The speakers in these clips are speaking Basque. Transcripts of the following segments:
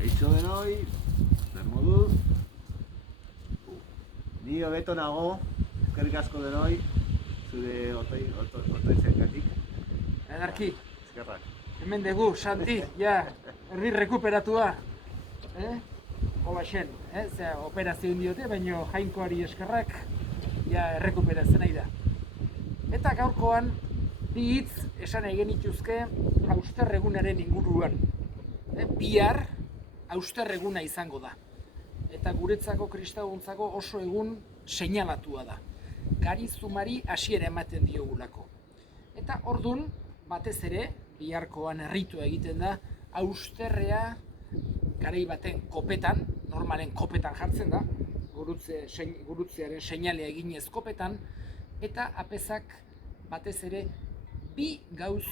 Eitxo denoi, zer moduz. Ni hobeto nago, eskerrik asko denoi, zure otoitzengatik. Edarki, Eskerrak. hemen dugu, Santi, ja, herri rekuperatua. Hola xen, ze operazio diote, baina jainkoari eskerrak, ja, errekuperatzen nahi da. Eta gaurkoan, bi hitz esan nahi genituzke austerregunaren inguruan. Bihar austerreguna izango da. Eta guretzako kristauontzako oso egun seinalatua da. Garizumari hasiera ematen diogulako. Eta ordun, batez ere, biharkoan erritua egiten da, austerrea garai baten kopetan, normalen kopetan jartzen da, gurutzearen seinalea eginez kopetan, eta apezak batez ere bi gauz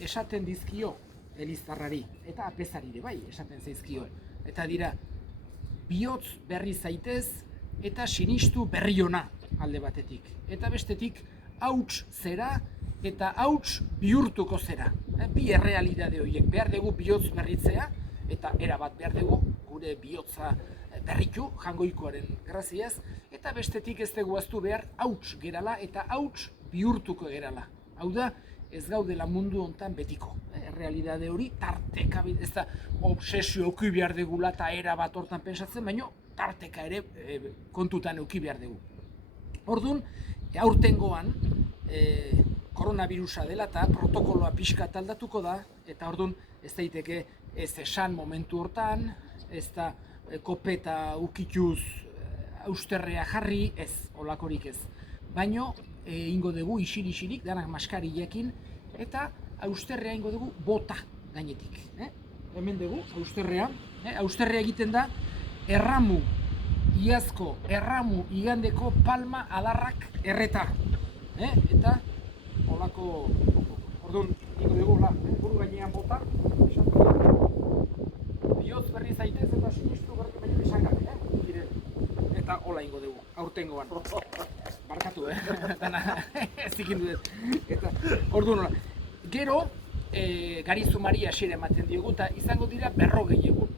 esaten dizkio eliztarrari, eta apezari ere bai esaten zaizkio. Eta dira, bihotz berri zaitez eta sinistu berri ona alde batetik. Eta bestetik, hauts zera eta hauts bihurtuko zera. Bi errealidade horiek behar dugu bihotz berritzea, eta erabat behar dugu gure bihotza berritu, jangoikoaren graziaz, eta bestetik ez dugu aztu behar hauts gerala eta hauts bihurtuko gerala. Hau da, ez gaudela mundu hontan betiko. Errealidade hori tarteka, ez da obsesio euki behar degula eta era bat hortan pensatzen, baina tarteka ere kontutan euki behar dugu. Orduan, aurtengoan koronavirusa dela eta protokoloa pixkat aldatuko da, eta orduan ez daiteke ez esan momentu hortan, ez da kopeta ukituz austerrea jarri, ez, olakorik ez. Baina, ingo dugu isiri-isirik, danak maskarilekin, eta austerrea ingo dugu bota gainetik. Hemen dugu, austerrea. Austerrea egiten da, erramu, iazko, erramu, igandeko palma adarrak erreta. Eta, holako, orduan, ingo dugu, buru gainean bota, bihotz berri zaitez eta sinistu berri baino esan gabe, eta hola ingo dugu, aurtengoan. Barkatu, dana ez ikindu dut. Eta, orduan hola. Gero, Garizumari hasiera ematen diogu, eta izango dira 40 egun.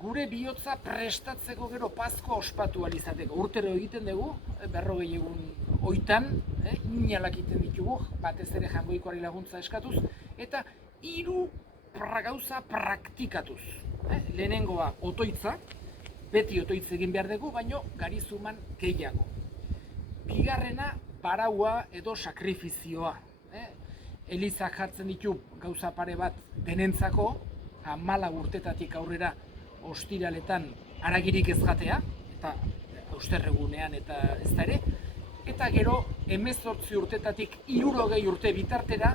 Gure bihotza prestatzeko gero Paskua ospatu ahal izateko. Urtero egiten dugu, 40 egun oitan, inalak egiten ditugu, batez ere jangoikoari laguntza eskatuz, eta 3 gauza praktikatuz. Lehenengoa otoitza, beti otoitz egin behar dugu, baino Garizuman gehiago. Bigarrena, paraua edo sakrifizioa. Elizak jartzen ditu gauza pare bat denentzako, 14 urtetatik aurrera ostiraletan haragirik ez jatea, eta austerregunean eta ez da ere, eta gero 18 urtetatik 60 urte bitartera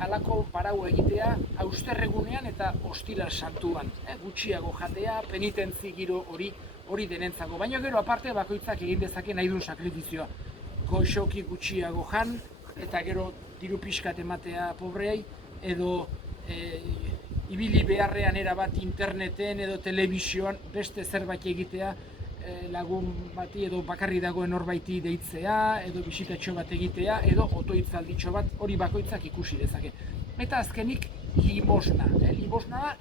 halako paraua egitea austerregunean eta ostiral santuan. Gutxiago jatea, penitentzi giro hori denentzako. Baina gero aparte bakoitzak egin dezake nahi duen sakrifizioa. Goxoki gutxiago jan, eta gero diru pixkat ematea pobreei, edo ibili beharrean erabat interneten edo telebizioan beste zerbait egitea, lagun bati edo bakarri dagoen horbaiti deitzea, edo bisitatxo bat egitea, edo otoitzalditxo bat, hori bakoitzak ikusi dezake. Eta azkenik, limosna. Limosna da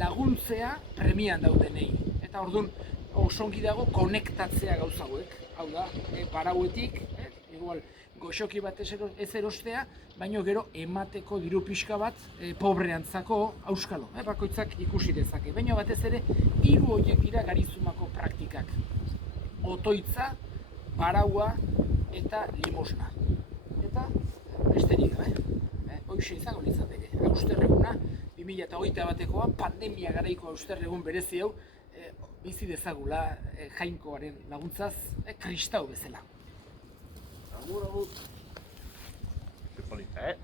laguntzea premian daudenei. Eta orduan, osongi dago konektatzea gauzagoek. Hau da, parauetik, igual, goxoki bat ez erostea, baina gero emateko diru pixka bat pobreantzako auskalo. Bakoitzak ikusi dezake. Baina batez ere, 3 horiek dira Garizumako praktikak. Otoitza, paraua eta limosna. Eta besterik gabe. Hoxe izango litzateke. Austerreguna, 2021 batekoa, pandemia garaiko austerregun berezi hau, bizi dezagula jainkoaren laguntzaz, kristau bezala. Agur, agur. Ze polita,